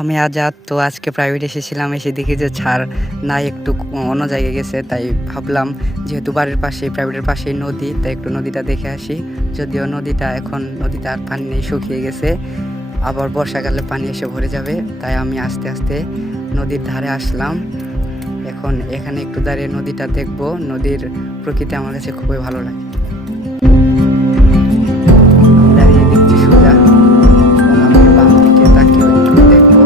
আমি আজাদ। তো আজকে প্রাইভেট এসেছিলাম, এসে দেখি যে ছাড় নাই, একটু অন্য জায়গায় গেছে। তাই ভাবলাম যেহেতু বাড়ির পাশে প্রাইভেটের পাশেই নদী, তাই একটু নদীটা দেখে আসি। যদিও নদীটা এখন নদীতে আর পানি নেই, শুকিয়ে গেছে। আবার বর্ষাকালে পানি এসে ভরে যাবে। তাই আমি আস্তে আস্তে নদীর ধারে আসলাম। এখন এখানে একটু দাঁড়িয়ে নদীটা দেখব। নদীর প্রকৃতি আমার কাছে খুবই ভালো লাগে। দাঁড়িয়ে দেখছি সোজা, এবং আমি বাম দিকে তাকিয়েও একটু দেখবো।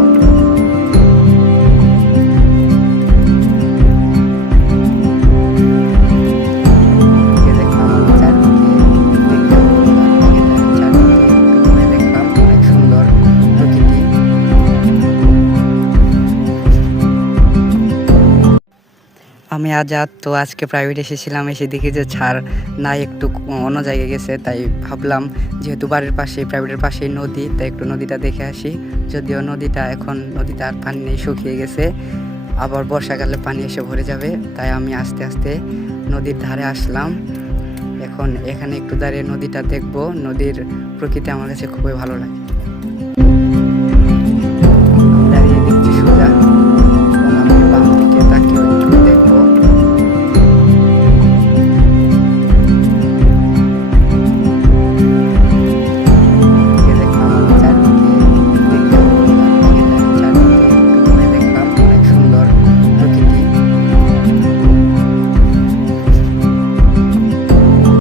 আমি আজাদ। তো আজকে প্রাইভেট এসেছিলাম, এসে দেখি যে ছাড় নাই, একটু অন্য জায়গায় গেছে। তাই ভাবলাম যেহেতু বাড়ির পাশে প্রাইভেটের পাশেই নদী, তাই একটু নদীটা দেখে আসি। যদিও নদীটা এখন নদীতে আর পানি নেই, শুকিয়ে গেছে। আবার বর্ষাকালে পানি এসে ভরে যাবে। তাই আমি আস্তে আস্তে নদীর ধারে আসলাম। এখন এখানে একটু দাঁড়িয়ে নদীটা দেখব। নদীর প্রকৃতি আমার কাছে খুবই ভালো লাগে।